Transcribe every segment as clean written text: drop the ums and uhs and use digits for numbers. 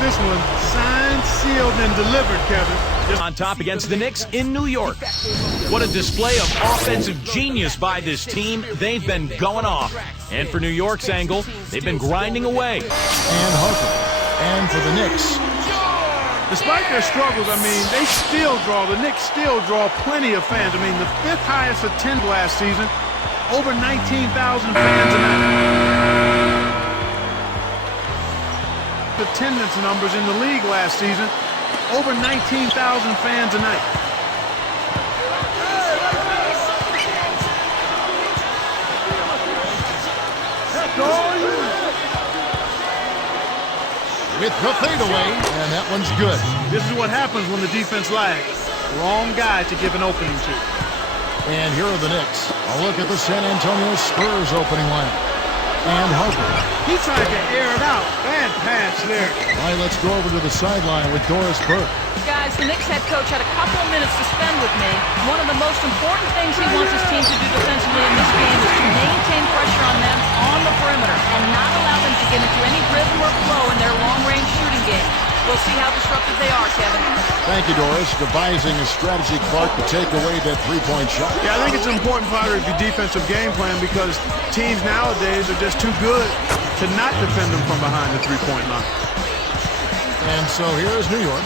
this one signed, sealed, and delivered, Kevin. On top against the Knicks in New York. What a display of offensive genius by this team. They've been going off. And for New York's angle, they've been grinding away. And Harper. And for the Knicks. Despite their struggles, I mean, the Knicks still draw plenty of fans. I mean, the 5th highest attendance last season, over 19,000 fans a night. Attendance numbers in the league last season, over 19,000 fans a night. With the fadeaway, and that one's good. This is what happens when the defense lags. Wrong guy to give an opening to. And here are the Knicks. A look at the San Antonio Spurs opening lineup. And Harper. He tried to air it out. Bad pass there. All right, let's go over to the sideline with Doris Burke. Guys, the Knicks head coach had a couple of minutes to spend with me. One of the most important things he wants his team to do defensively in this game is to maintain pressure on them on the perimeter and not allow them to get into any rhythm or flow in their long-range shooting game. We'll see how disruptive they are, Kevin. Thank you, Doris. Devising a strategy, Clark, to take away that three-point shot. Yeah, I think it's an important part of your defensive game plan because teams nowadays are just too good to not defend them from behind the three-point line. And so here is New York.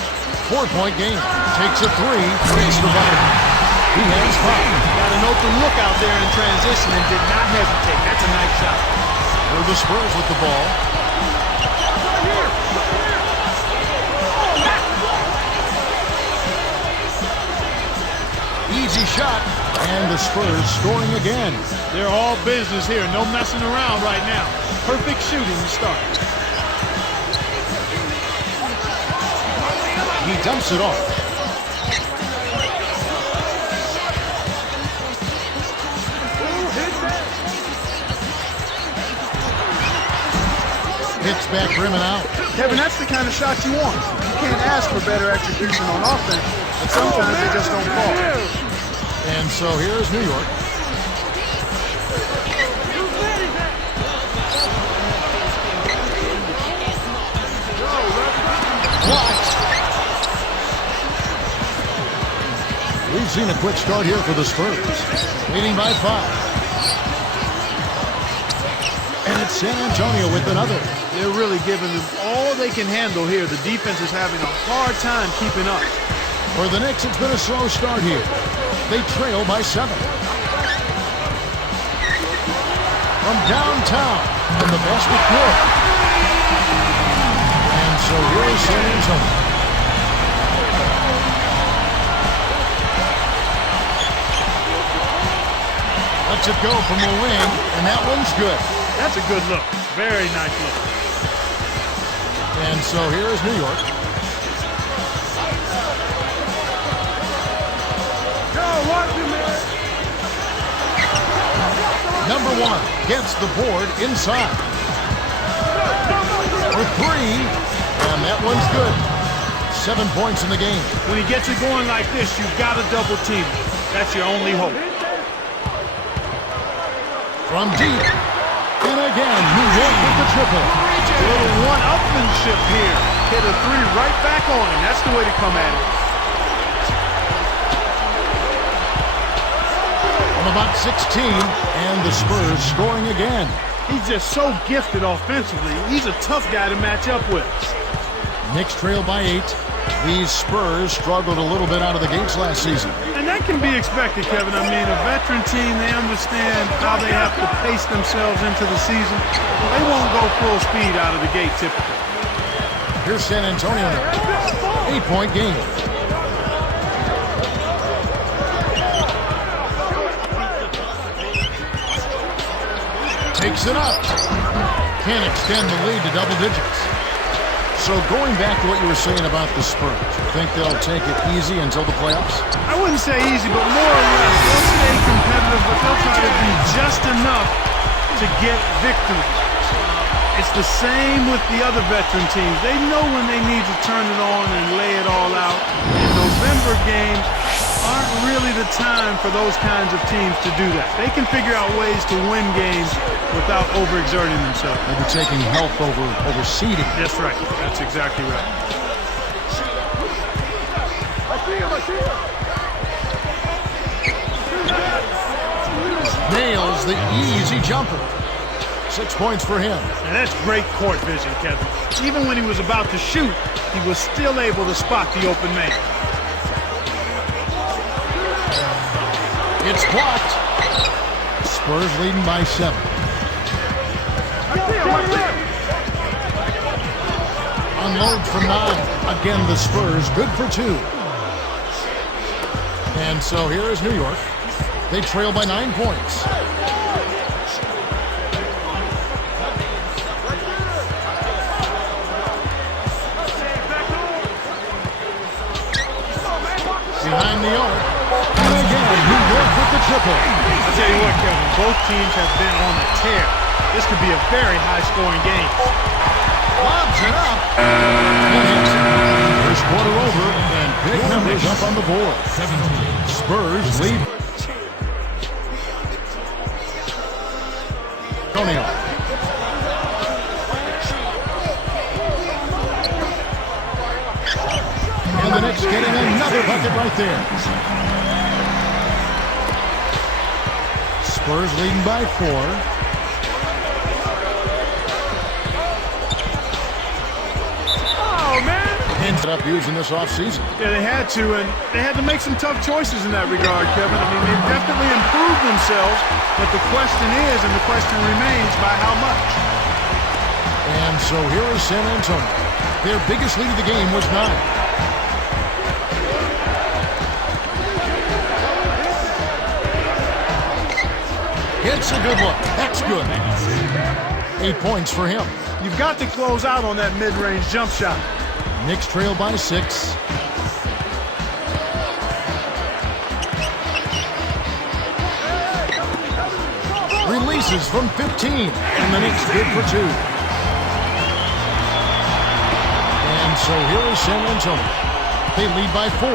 4-point game. Takes a three. Makes the bucket. He has 5. Got an open look out there in transition and did not hesitate. That's a nice shot. For the Spurs with the ball. Easy shot, and the Spurs scoring again. They're all business here. No messing around right now. Perfect shooting to start. He dumps it off. Hits back, rim and out. Kevin, that's the kind of shot you want. You can't ask for better execution on offense, but sometimes they just don't fall. And so here's New York. Blocked. We've seen a quick start here for the Spurs. Leading by 5. And it's San Antonio with another. They're really giving them all they can handle here. The defense is having a hard time keeping up. For the Knicks, it's been a slow start here. They trail by 7. From downtown, and the basket good. And so here's San Antonio. Lets it go from the wing, and that one's good. That's a good look. Very nice look. And so here's New York. Number 1 gets the board inside. For 3, and that one's good. 7 points in the game. When he gets it going like this, you've got to double team. That's your only hope. From deep. And again, New York with the triple. A little one-upmanship here. Hit a 3 right back on him. That's the way to come at it. From about 16, and the Spurs scoring again. He's just so gifted offensively. He's a tough guy to match up with. Knicks trail by 8. These Spurs struggled a little bit out of the gates last season. And that can be expected, Kevin. I mean, a veteran team, they understand how they have to pace themselves into the season. They won't go full speed out of the gate typically. Here's San Antonio now. 8-point game. Takes it up. Can't extend the lead to double digits. So going back to what you were saying about the Spurs, you think they'll take it easy until the playoffs? I wouldn't say easy, but more or less. They'll stay competitive, but they'll try to do just enough to get victory. It's the same with the other veteran teams. They know when they need to turn it on and lay it all out. In November games, aren't really the time for those kinds of teams to do that. They can figure out ways to win games without overexerting themselves. Maybe taking health over seeding. That's right. That's exactly right. Nails the easy jumper. 6 points for him. And that's great court vision, Kevin. Even when he was about to shoot, he was still able to spot the open man. It's blocked. Spurs leading by 7. Unload from 9. Again, the Spurs good for 2. And so here is New York. They trail by 9 points. Behind the arc. And again, New York with the triple. I'll tell you what, Kevin, both teams have been on a tear. This could be a very high-scoring game. Lobs it up. First quarter over, and big numbers up on the board. Spurs lead. Antonio. And the Knicks getting another bucket right there. Spurs leading by 4. Ended up using this offseason. Yeah, they had to, and they had to make some tough choices in that regard, Kevin. I mean, they've definitely improved themselves, but the question is, and the question remains, by how much? And so here is San Antonio. Their biggest lead of the game was 9. It's a good look. That's good. 8 points for him. You've got to close out on that mid-range jump shot. Knicks trail by 6. Releases from 15. And the Knicks good for 2. And so here is San Antonio. They lead by 4.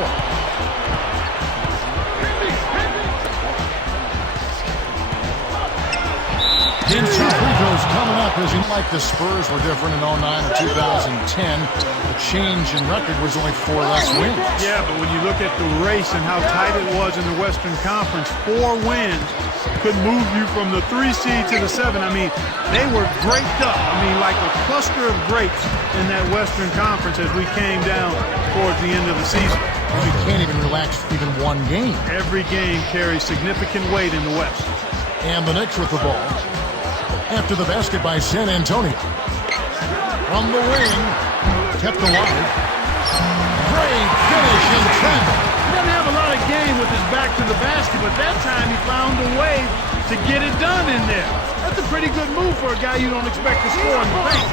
Two free throws coming up as you like the Spurs were different in 09 or 2010. The change in record was only 4 less wins. Yeah, but when you look at the race and how tight it was in the Western Conference, 4 wins could move you from the 3 seed to the 7. I mean, they were graped up. I mean, like a cluster of grapes in that Western Conference as we came down towards the end of the season. And you can't even relax even one game. Every game carries significant weight in the West. And the Knicks with the ball. After the basket by San Antonio. From the wing, kept alive. Great finish in traffic. He doesn't have a lot of game with his back to the basket, but that time he found a way to get it done in there. That's a pretty good move for a guy you don't expect to score in the paint.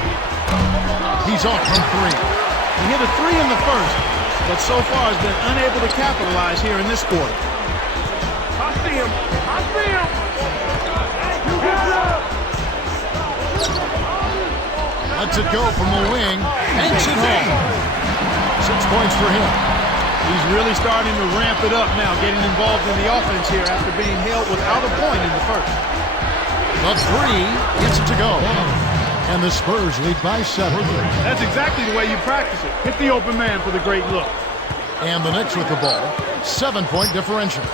He's off from 3. He hit a 3 in the first, but so far has been unable to capitalize here in this quarter. I see him. I see him. You got him. Lets it go from the wing. Hanks it home. 6 points for him. He's really starting to ramp it up now, getting involved in the offense here after being held without a point in the first. The 3 gets it to go. And the Spurs lead by 7. That's exactly the way you practice it. Hit the open man for the great look. And the Knicks with the ball. 7-point differential.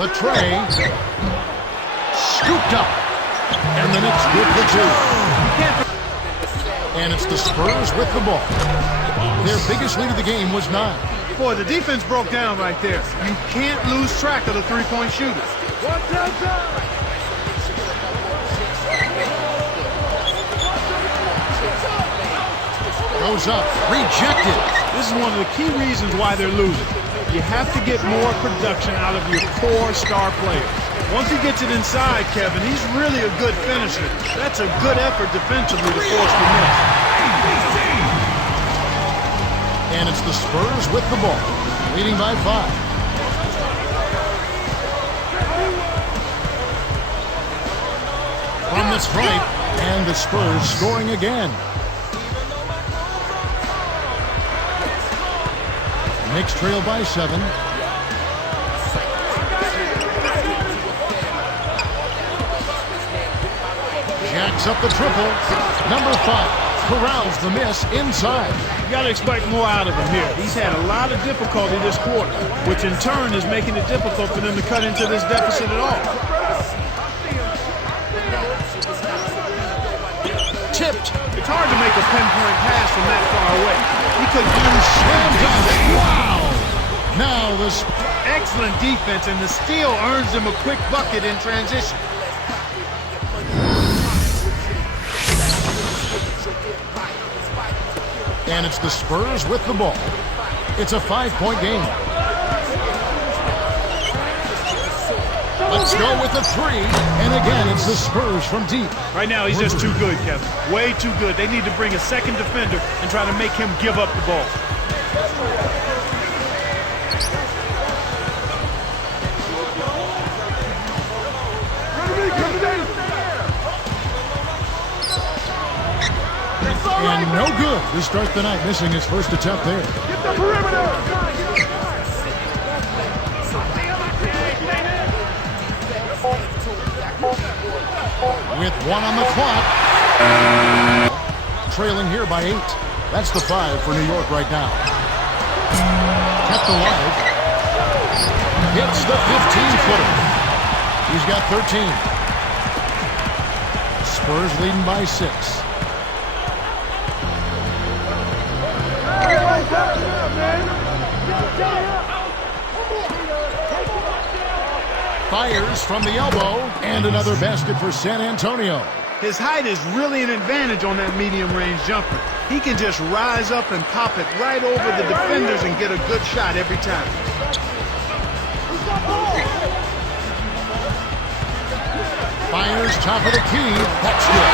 The tray. Scooped up. And the Knicks good for 2. And it's the Spurs with the ball. Their biggest lead of the game was 9. Boy, the defense broke down right there. You can't lose track of the three-point shooter. Goes up. Rejected. This is one of the key reasons why they're losing. You have to get more production out of your core star player. Once he gets it inside, Kevin, he's really a good finisher. That's a good effort defensively to force the miss. And it's the Spurs with the ball, leading by 5. From the stripe, and the Spurs scoring again. Knicks trail by 7. Jacks up the triple. Number 5 corrals the miss inside. You got to expect more out of him here. He's had a lot of difficulty this quarter, which in turn is making it difficult for them to cut into this deficit at all. Tipped. It's hard to make a pinpoint pass from that far away. He could use Wow! Now this excellent defense, and the steal earns him a quick bucket in transition. And it's the Spurs with the ball. It's a 5-point game. Let's go with the 3. And again, it's the Spurs from deep. Right now, he's just too good, Kevin. Way too good. They need to bring a second defender and try to make him give up the ball. And no good to start the night, missing his first attempt there. Get the perimeter! With 1 on the clock. Trailing here by 8. That's the 5 for New York right now. Kept alive. Hits the 15-footer. He's got 13. Spurs leading by 6. Fires from the elbow, and another basket for San Antonio. His height is really an advantage on that medium-range jumper. He can just rise up and pop it right over the defenders and get a good shot every time. Fires top of the key. That's good.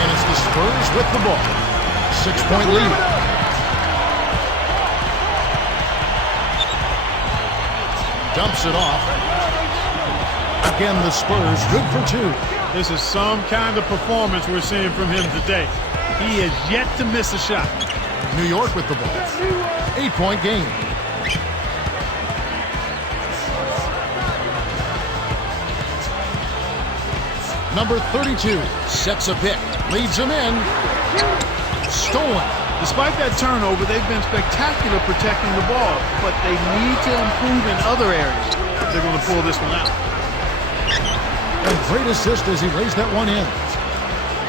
And it's the Spurs with the ball. 6-point lead. Dumps it off. Again, the Spurs good for 2. This is some kind of performance we're seeing from him today. He is yet to miss a shot. New York with the ball. 8-point game. Number 32 sets a pick. Leads him in. Stolen. Despite that turnover, they've been spectacular protecting the ball, but they need to improve in other areas if they're going to pull this one out. A great assist as he lays that one in.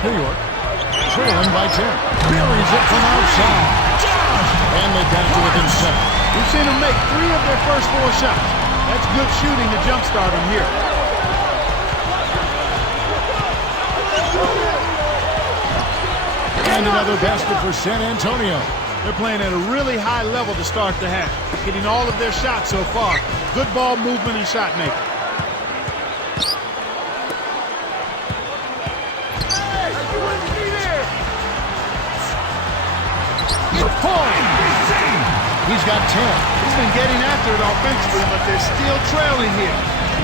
New York trailing by 10. Buries it from outside. And they got to within 7. We've seen them make 3 of their first 4 shots. That's good shooting to jumpstart them here. And another basket for San Antonio. They're playing at a really high level to start the half, hitting all of their shots so far. Good ball movement and shot making. Good point. He's got 10. He's been getting after it offensively, but they're still trailing here.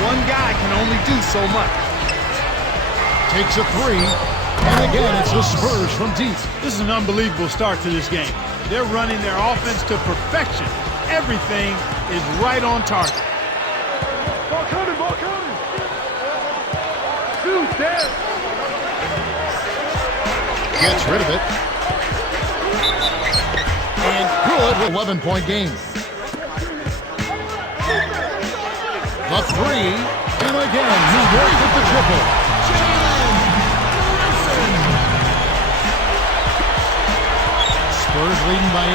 One guy can only do so much. Takes a 3. And again, it's the Spurs from deep. This is an unbelievable start to this game. They're running their offense to perfection. Everything is right on target. Ball coming, ball coming. Shoot, there. Gets rid of it. And good with 11-point game. The 3. And again, New York with the triple. Spurs leading by 8.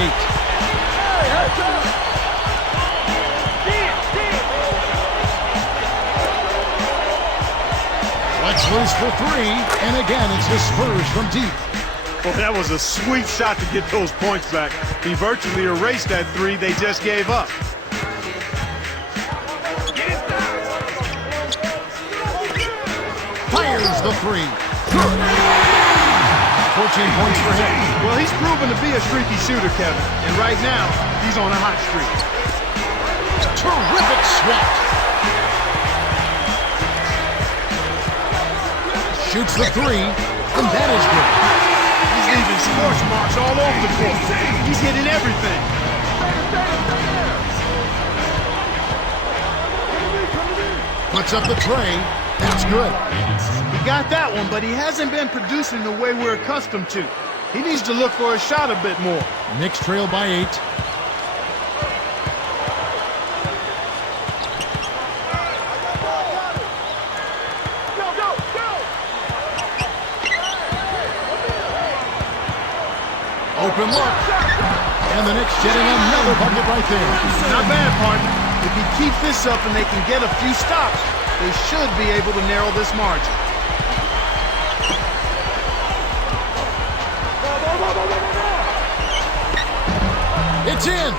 Let's loose for 3. And again, it's the Spurs from deep. Well, that was a sweet shot to get those points back. He virtually erased that 3 they just gave up. Fires the 3. 14 points for him. Well, he's proven to be a streaky shooter, Kevin. And right now, he's on a hot streak. Terrific swat. Shoots the 3, and that is good. He's leaving scorch marks all over the court. He's hitting everything. Puts up the tray. That's good. He got that one, but he hasn't been producing the way we're accustomed to. He needs to look for a shot a bit more. Knicks trail by 8. Open look. And the Knicks getting another bucket right there. Not bad, partner. If he keeps this up and they can get a few stops, they should be able to narrow this margin. It's in.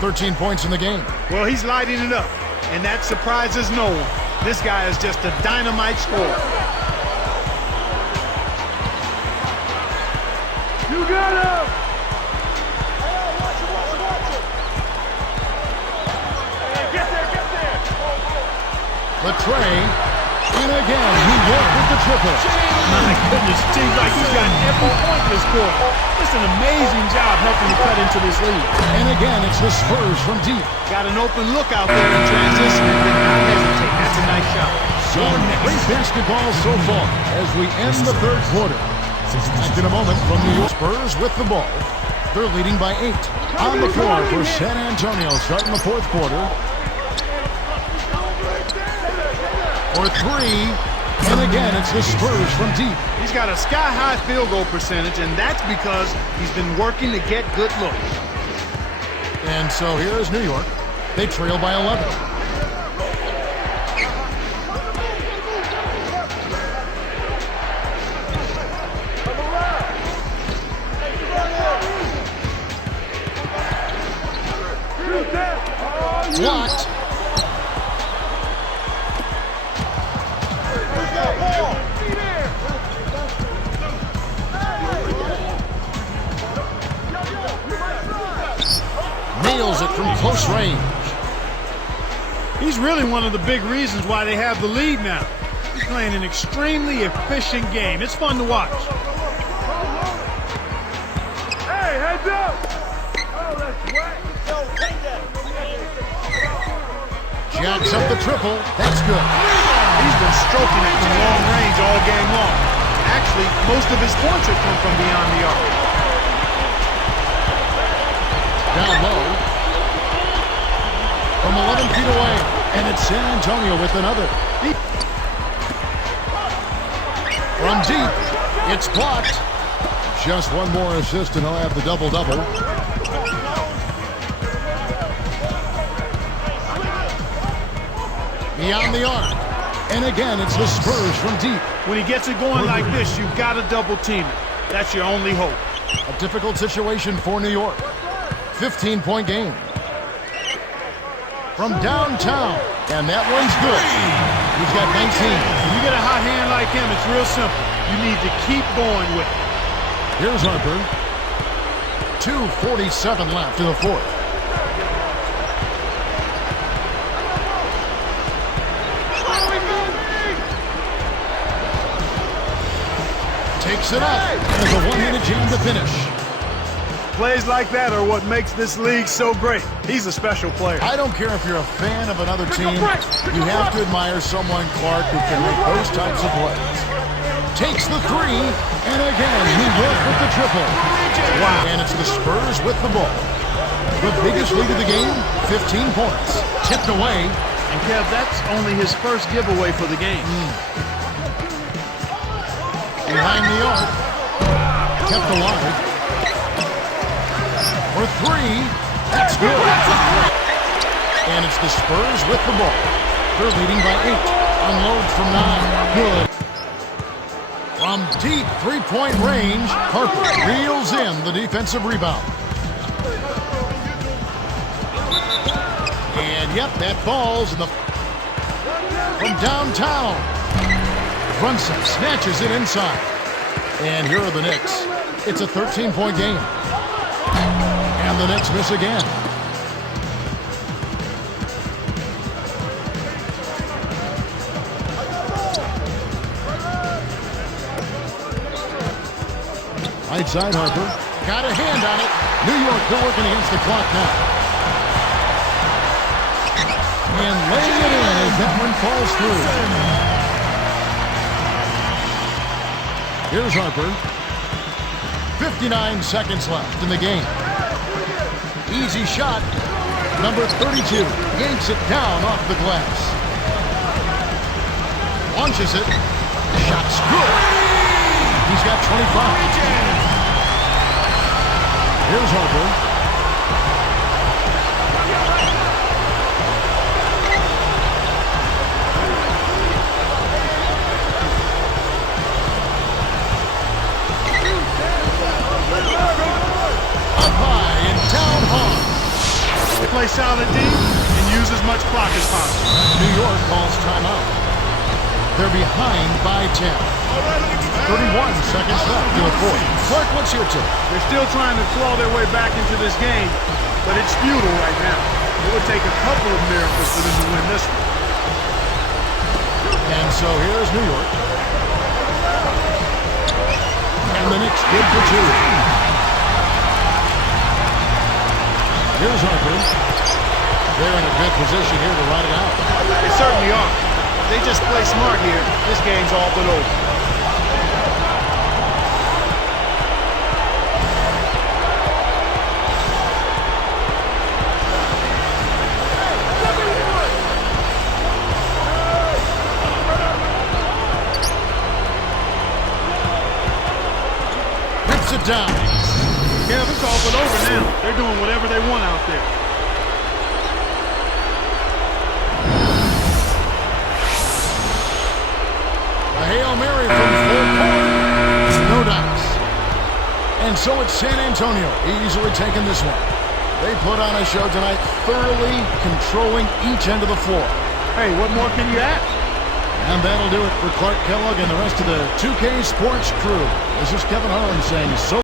13 points in the game. Well, he's lighting it up, and that surprises no one. This guy is just a dynamite scorer. You got him! Get there! The tray. And again, New York with the triple. My goodness, seems like he's got every point this quarter. It's an amazing job helping to cut into this lead. And again, it's the Spurs from deep. Got an open look out there in transition and did not hesitate. That's a nice shot. Some great basketball so far as we end the third quarter. Back in a moment from New York. Spurs with the ball. They're leading by 8. On the floor for San Antonio starting the fourth quarter. For 3. And again, it's the Spurs from deep. He's got a sky-high field goal percentage, and that's because he's been working to get good looks. And so here is New York. They trail by 11. Blocked. Nails it from close range. He's really one of the big reasons why they have the lead now. He's playing an extremely efficient game. It's fun to watch. Hey, heads up! Oh, that's wet. Jacks up the triple. That's good. He's been stroking it from long range all game long. Actually, most of his points have come from beyond the arc. Down low. From 11 feet away. And it's San Antonio with another. From deep. It's blocked. Just one more assist and he'll have the double-double. Beyond the arc. And again, it's the Spurs from deep. When he gets it going like this, you've got to double team it. That's your only hope. A difficult situation for New York. 15-point game. From downtown. And that one's good. He's got 19. When you get a hot hand like him, it's real simple. You need to keep going with it. Here's Harper. 2:47 left in the fourth. Takes it up. There's a one-handed jam to finish. Plays like that are what makes this league so great. He's a special player. I don't care if you're a fan of another team. You have to admire someone, Clark, who can make those types of plays. Takes the 3. And again, New York with the triple. Wow. And it's the Spurs with the ball. The biggest lead of the game, 15 points. Tipped away. And Kev, that's only his first giveaway for the game. Behind the arc. Kept alive. For 3. That's good. And it's the Spurs with the ball. They're leading by 8. Unload from 9. Good. From deep three-point range, Harper reels in the defensive rebound. And yep, that falls in the from downtown. Brunson snatches it inside. And here are the Knicks. It's a 13-point game. And the Knicks miss again. Right side, Harper. got a hand on it. New York, they're working against the clock now. And laying it in as that one falls through. Here's Harper. 59 seconds left in the game. Easy shot. Number 32 yanks it down off the glass. Launches it. Shot's good. He's got 25. Here's Harper. They play solid D and use as much clock as possible. New York calls timeout. They're behind by 10. 31 seconds left in the fourth. Clark, what's your take? They're still trying to claw their way back into this game, but it's futile right now. It would take a couple of miracles for them to win this one. And so here's New York. And the Knicks good for two. Here's Harper. They're in a good position here to ride it out. They certainly are. They just play smart here. This game's all but over. Rips it down. Kev, it's all but over now. They're doing whatever they want out there. A Hail Mary from full court. No dice. And so it's San Antonio easily taking this one. They put on a show tonight, thoroughly controlling each end of the floor. Hey, what more can you ask? And that'll do it for Clark Kellogg and the rest of the 2K Sports crew. This is Kevin Harlan saying so